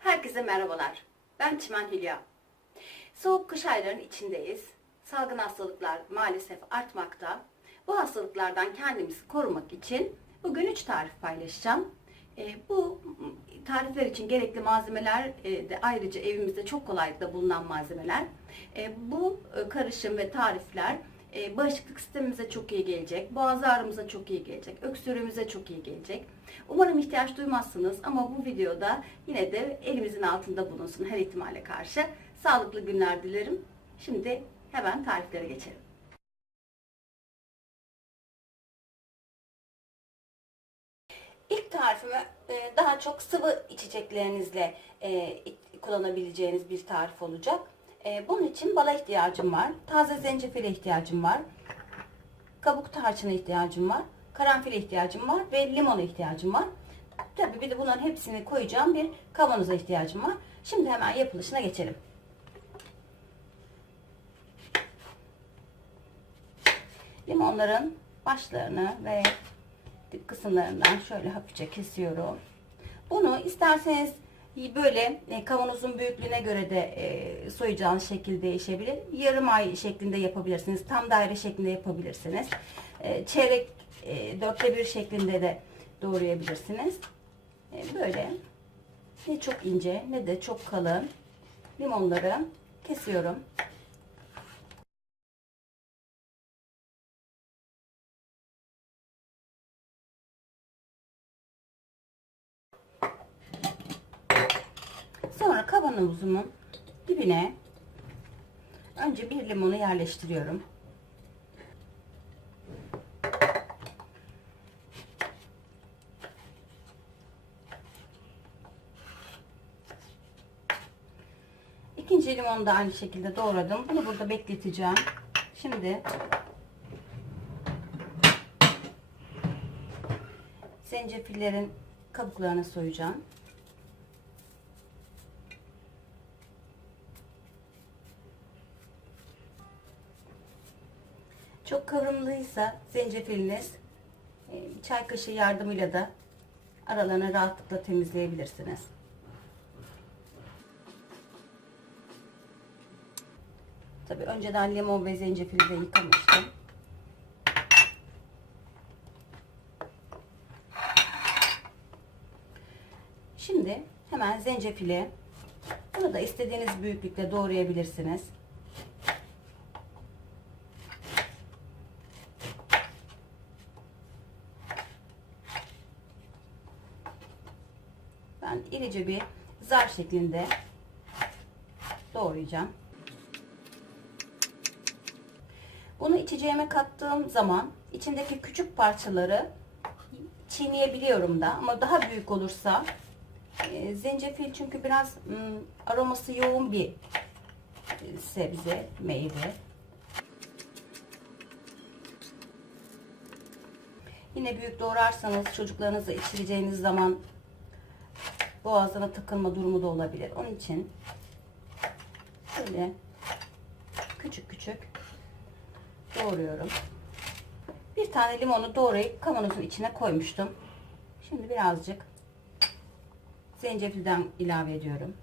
Herkese merhabalar. Ben Çimen Hülya. Soğuk kış aylarının içindeyiz. Salgın hastalıklar maalesef artmakta. Bu hastalıklardan kendimizi korumak için bugün 3 tarif paylaşacağım. Bu tarifler için gerekli malzemeler de ayrıca evimizde çok kolaylıkla bulunan malzemeler. Bu karışım ve tarifler bağışıklık sistemimize çok iyi gelecek, boğaz ağrımıza çok iyi gelecek, öksürüğümüze çok iyi gelecek. Umarım ihtiyaç duymazsınız ama bu videoda yine de elimizin altında bulunsun her ihtimale karşı. Sağlıklı günler dilerim. Şimdi hemen tariflere geçelim. İlk tarifimi daha çok sıvı içeceklerinizle kullanabileceğiniz bir tarif olacak. Bunun için bala ihtiyacım var, taze zencefile ihtiyacım var, kabuk tarçına ihtiyacım var, karanfile ihtiyacım var ve limona ihtiyacım var. Tabii bir de bunların hepsini koyacağım bir kavanoza ihtiyacım var. Şimdi hemen yapılışına geçelim. Limonların başlarını ve dip kısımlarından şöyle hafifçe kesiyorum. Bunu isterseniz böyle kavanozun büyüklüğüne göre de soyacağınız şekil değişebilir. Yarım ay şeklinde yapabilirsiniz. Tam daire şeklinde yapabilirsiniz. Çeyrek dörtte bir şeklinde de doğrayabilirsiniz. Böyle ne çok ince ne de çok kalın limonları kesiyorum. Sonra kavanozumun dibine önce bir limonu yerleştiriyorum. İkinci limonu da aynı şekilde doğradım. Bunu burada bekleteceğim. Şimdi zencefillerin kabuklarını soyacağım. Çok kavrumluysa zencefiliniz çay kaşığı yardımıyla da aralarını rahatlıkla temizleyebilirsiniz. Tabii önceden limon ve zencefili de yıkamıştım. Şimdi hemen zencefili, bunu da istediğiniz büyüklükte doğrayabilirsiniz. Ben irice bir zar şeklinde doğrayacağım. Bunu içeceğime kattığım zaman içindeki küçük parçaları çiğneyebiliyorum da, ama daha büyük olursa zencefil çünkü biraz aroması yoğun bir sebze, meyve. Yine büyük doğrarsanız çocuklarınıza içireceğiniz zaman boğazına takılma durumu da olabilir. Onun için şöyle küçük küçük doğruyorum. Bir tane limonu doğrayıp kavanozun içine koymuştum. Şimdi birazcık zencefilden ilave ediyorum.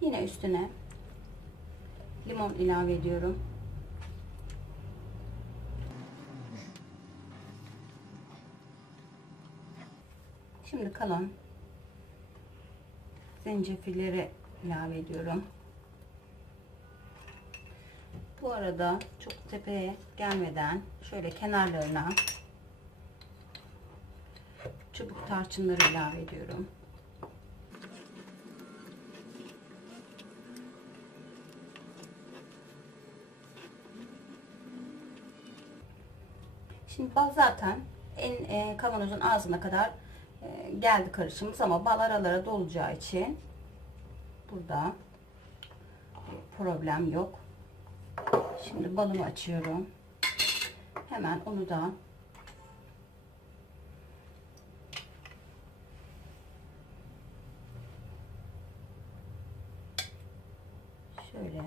Yine üstüne limon ilave ediyorum. Şimdi kalan zencefilleri ilave ediyorum. Bu arada çok tepeye gelmeden şöyle kenarlarına çubuk tarçınları ilave ediyorum. Şimdi bal zaten kavanozun ağzına kadar geldi karışımımız, ama bal aralara dolacağı için burada problem yok. Şimdi balımı açıyorum. Hemen onu da şöyle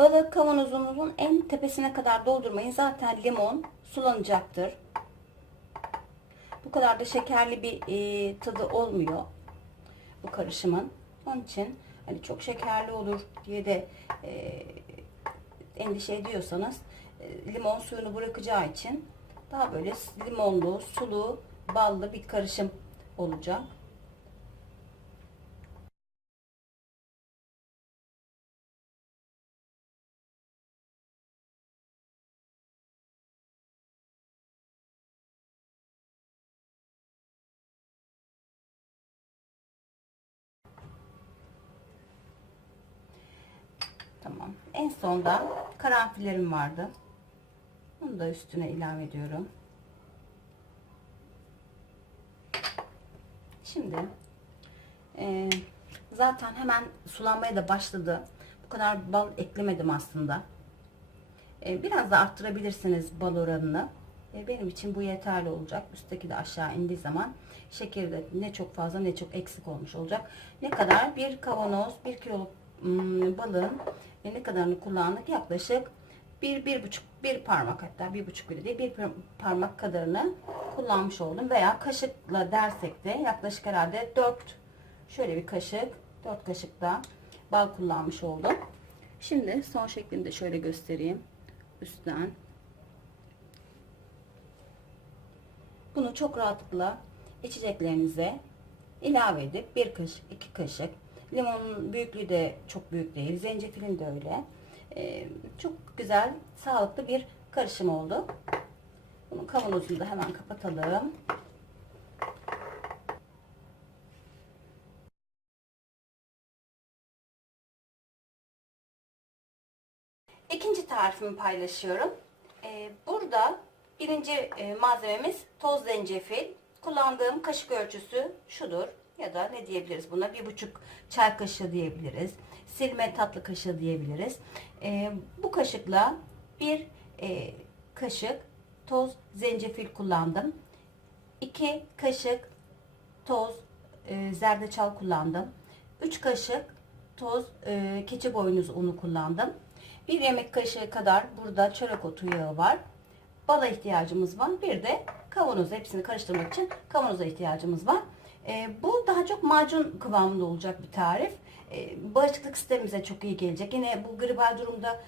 Balığı kavanozunuzun en tepesine kadar doldurmayın. Zaten limon sulanacaktır. Bu kadar da şekerli bir tadı olmuyor bu karışımın. Onun için hani çok şekerli olur diye de endişe ediyorsanız limon suyunu bırakacağı için daha böyle limonlu, sulu, ballı bir karışım olacak. Tamam. En sonda karanfillerim vardı. Bunu da üstüne ilave ediyorum. Şimdi zaten hemen sulanmaya da başladı. Bu kadar bal eklemedim aslında. Biraz da arttırabilirsiniz bal oranını. Benim için bu yeterli olacak. Üstteki de aşağı indiği zaman şekeri de ne çok fazla ne çok eksik olmuş olacak. Ne kadar? Bir kavanoz, 1 kiloluk balığın ne kadarını kullandık? Yaklaşık bir parmak, hatta 1,5 bile değil, bir parmak kadarını kullanmış oldum. Veya kaşıkla dersek de yaklaşık herhalde 4, şöyle bir kaşık, 4 kaşık da bal kullanmış oldum. Şimdi son şeklini de şöyle göstereyim. Üstten. Bunu çok rahatlıkla içeceklerinize ilave edip 1 kaşık, 2 kaşık. Limonun büyüklüğü de çok büyük değil. Zencefilin de öyle. Çok güzel, sağlıklı bir karışım oldu. Bunun kavanozunu da hemen kapatalım. İkinci tarifimi paylaşıyorum. Burada birinci malzememiz toz zencefil. Kullandığım kaşık ölçüsü şudur. Ya da ne diyebiliriz buna? 1,5 çay kaşığı diyebiliriz. Silme tatlı kaşığı diyebiliriz. Bu kaşıkla bir kaşık toz zencefil kullandım. 2 kaşık toz zerdeçal kullandım. 3 kaşık toz keçi boynuzu unu kullandım. 1 yemek kaşığı kadar burada çörek otu yağı var. Bala ihtiyacımız var. Bir de kavanoz, hepsini karıştırmak için kavanoza ihtiyacımız var. Bu daha çok macun kıvamında olacak bir tarif. Bağışıklık sistemimize çok iyi gelecek. Yine bu gribal durumda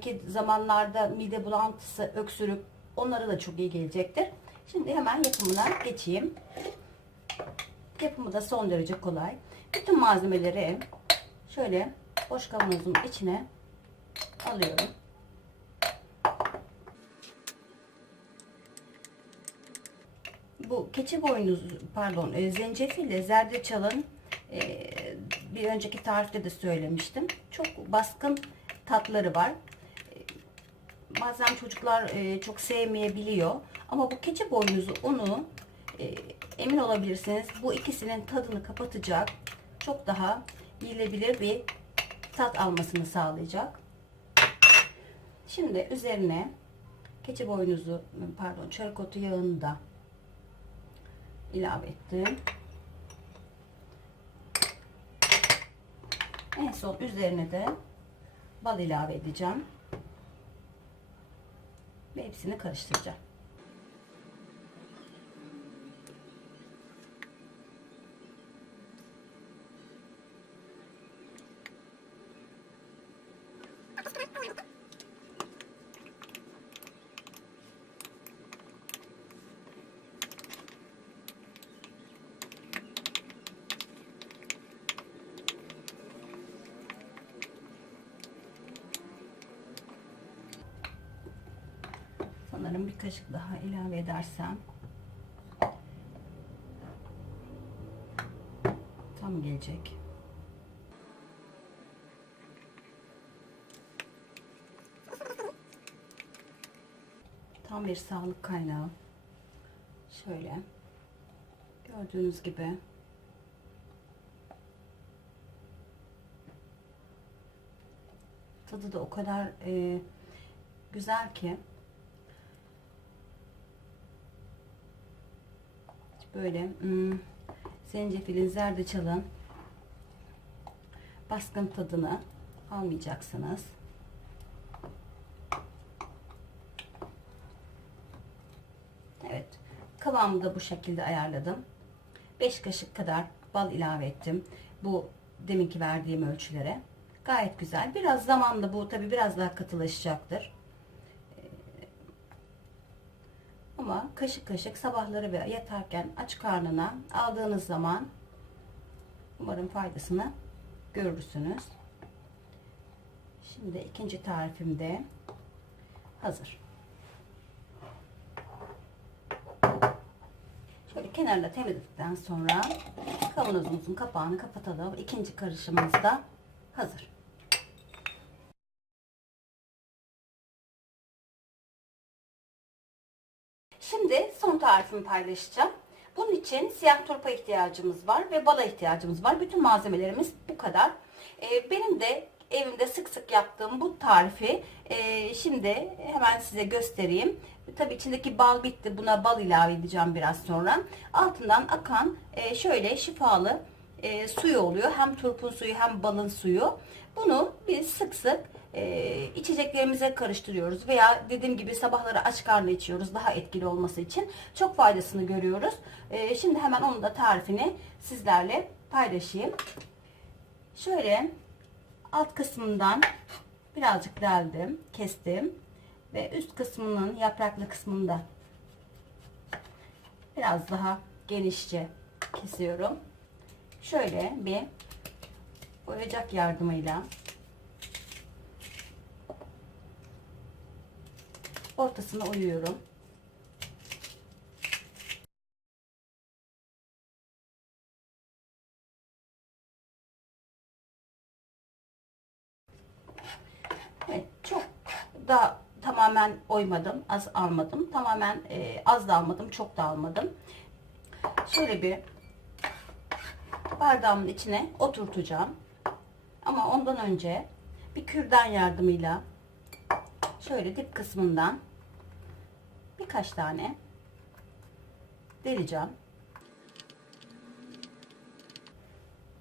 ki zamanlarda mide bulantısı, öksürük, onlara da çok iyi gelecektir. Şimdi hemen yapımına geçeyim. Yapımı da son derece kolay. Bütün malzemeleri şöyle boş kavanozun içine alıyorum. Bu keçi boynuzu, pardon, zencefille zerdeçalın bir önceki tarifte de söylemiştim. Çok baskın tatları var. Bazen çocuklar çok sevmeyebiliyor. Ama bu keçi boynuzu unu emin olabilirsiniz bu ikisinin tadını kapatacak. Çok daha yiyilebilir bir tat almasını sağlayacak. Şimdi üzerine keçi boynuzu, pardon, çörek otu yağını da ilave ettim. En son üzerine de bal ilave edeceğim. Ve hepsini karıştıracağım. Sanırım bir kaşık daha ilave edersem tam gelecek. Tam bir sağlık kaynağı. Şöyle gördüğünüz gibi tadı da o kadar güzel ki böyle zencefilin, zerdeçalın baskın tadını almayacaksınız. Kıvamı da bu şekilde ayarladım. 5 kaşık kadar bal ilave ettim. Bu deminki verdiğim ölçülere. Gayet güzel. Biraz zamanla bu tabi biraz daha katılaşacaktır. Ama kaşık kaşık sabahları ve yatarken aç karnına aldığınız zaman umarım faydasını görürsünüz. Şimdi ikinci tarifim de hazır. Şöyle kenarla temizledikten sonra kavanozumuzun kapağını kapatalım. İkinci karışımımız da hazır. Şimdi son tarifimi paylaşacağım. Bunun için siyah turpa ihtiyacımız var ve bala ihtiyacımız var. Bütün malzemelerimiz bu kadar. Benim de evimde sık sık yaptığım bu tarifi şimdi hemen size göstereyim. Tabii içindeki bal bitti. Buna bal ilave edeceğim biraz sonra. Altından akan şöyle şifalı suyu oluyor. Hem turpun suyu hem balın suyu. Bunu biz sık sık içeceklerimize karıştırıyoruz veya dediğim gibi sabahları aç karnına içiyoruz daha etkili olması için. Çok faydasını görüyoruz. Şimdi hemen onun da tarifini sizlerle paylaşayım. Şöyle alt kısmından birazcık deldim, kestim ve üst kısmının yapraklı kısmında biraz daha genişçe kesiyorum. Şöyle bir oyacak yardımıyla ortasına oyuyorum. Evet, çok da tamamen oymadım, az almadım. Tamamen az da almadım, çok da almadım. Şöyle bir bardağımın içine oturtacağım. Ama ondan önce bir kürdan yardımıyla şöyle dip kısmından birkaç tane deleceğim.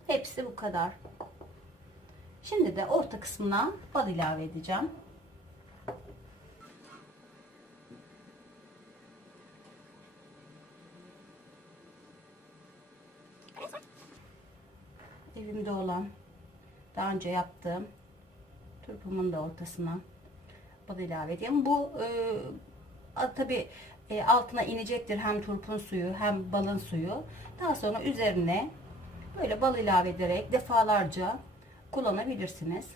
Hepsi bu kadar. Şimdi de orta kısmına bal ilave edeceğim. Evimde olan daha önce yaptığım turpumun da ortasına bal ilave edeyim. Bu tabi altına inecektir hem turpun suyu hem balın suyu. Daha sonra üzerine böyle bal ilave ederek defalarca kullanabilirsiniz.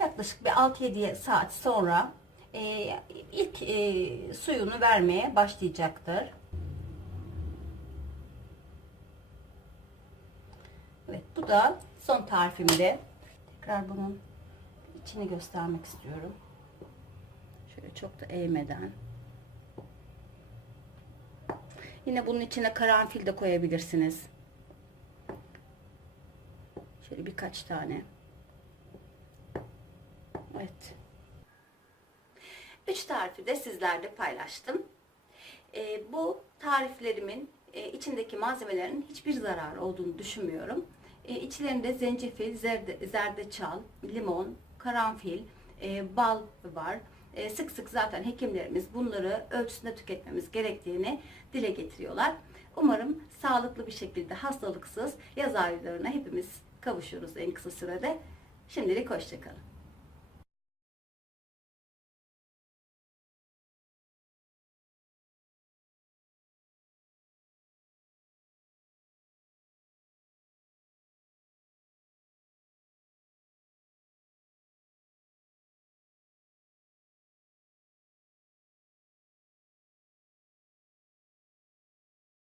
Yaklaşık bir 6-7 saat sonra ilk suyunu vermeye başlayacaktır. Evet, bu da son tarifimde. Tekrar bunun içini göstermek istiyorum. Şöyle çok da eğmeden. Yine bunun içine karanfil de koyabilirsiniz. Şöyle birkaç tane. Evet. 3 tarifi de sizlerle paylaştım. Bu tariflerimin içindeki malzemelerin hiçbir zararı olduğunu düşünmüyorum. İçlerinde zencefil, zerdeçal, limon, karanfil, bal var. Sık sık zaten hekimlerimiz bunları ölçüsünde tüketmemiz gerektiğini dile getiriyorlar. Umarım sağlıklı bir şekilde hastalıksız yaz aylarına hepimiz kavuşuruz en kısa sürede. Şimdilik hoşça kalın.